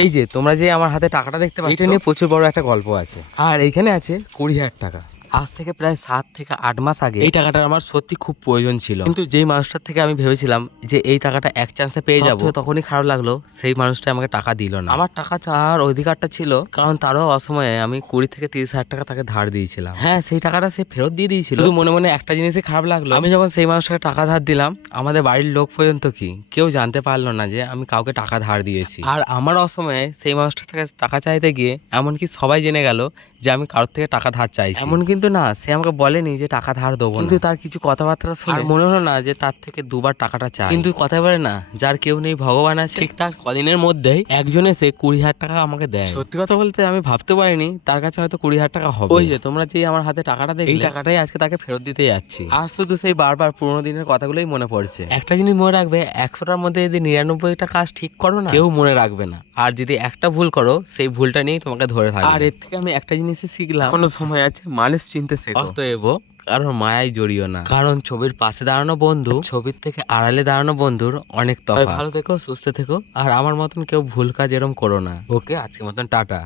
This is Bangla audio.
এই যে তোমরা যে আমার হাতে টাকাটা দেখতে পাচ্ছ, এটা নিয়ে প্রচুর বড় একটা গল্প আছে। আর এইখানে আছে 20,000 টাকা। আজ থেকে প্রায় 7 থেকে 8 মাস আগে এই টাকাটা আমার সত্যি খুব প্রয়োজন ছিল, কিন্তু যেই মানুষটার থেকে আমি ভেবেছিলাম যে এই টাকাটা এক চান্সে পেয়ে যাবো, তখনই খারাপ লাগলো সেই মানুষটা আমাকে টাকা দিল না। আমার টাকা চাওয়ার অধিকারটা ছিল, কারণ তারও অসময়ে আমি 20 থেকে 30,000 টাকা তাকে ধার দিয়েছিলাম। হ্যাঁ, সেই টাকাটা সে ফেরত দিয়ে দিয়েছিল, শুধু মনে মনে একটা জিনিসই খারাপ লাগলো, আমি যখন সেই মানুষটাকে টাকা ধার দিলাম, আমাদের বাড়ির লোক পর্যন্ত কি কেউ জানতে পারলো না যে আমি কাউকে টাকা ধার দিয়েছি। আর আমার অসময়ে সেই মানুষটার থেকে টাকা চাইতে গিয়ে এমনকি সবাই জেনে গেল যে আমি কারোর থেকে টাকা ধার চাইছি। এমন কিন্তু না, সে আমাকে বলেনি যে টাকা ধার দেবো, কিন্তু তার কিছু কথাবার্তা শুনে আর মনে হলো না যে তার থেকে দুবার টাকাটা চাই। কিন্তু কথা বলে না, যার কেউ নেই ভগবান আছে। ঠিক তার কদিনের মধ্যেই একজন এসে 20,000 টাকা আমাকে দেয়। সত্যি কথা বলতে আমি ভাবতে পারিনি তার কাছে হয়তো 20,000 টাকা হবে। ওই যে তোমরা যে আমার হাতে টাকাটা দেখলে, এই টাকাটাই আজকে তাকে ফেরত দিতে যাচ্ছি। আর শুধু সেই বারবার পুরোনো দিনের কথাগুলোই মনে পড়ছে। একটা জিনিস মনে রাখবে, 100টার মধ্যে যদি 99টা কাজ ঠিক করো না, কেউ মনে রাখবে না। আর যদি একটা ভুল করো, সেই ভুলটা নিয়েই তোমাকে ধরে থাকবে। আর এর থেকে আমি একটা জিনিসই শিখলাম, কোনো সময় আছে মানুষ চিনতে শেখো। অতএব কারণ মায়ায় জড়িও না, কারণ ছবির পাশে দাঁড়ানো বন্ধু ছবির থেকে আড়ালে দাঁড়ানো বন্ধুর অনেক তফাৎ। ভালো থেকো, সুস্থ থেকো, আর আমার মতন কেউ ভুল কাজ এরম করো না। ওকে, আজকের মতন টাটা।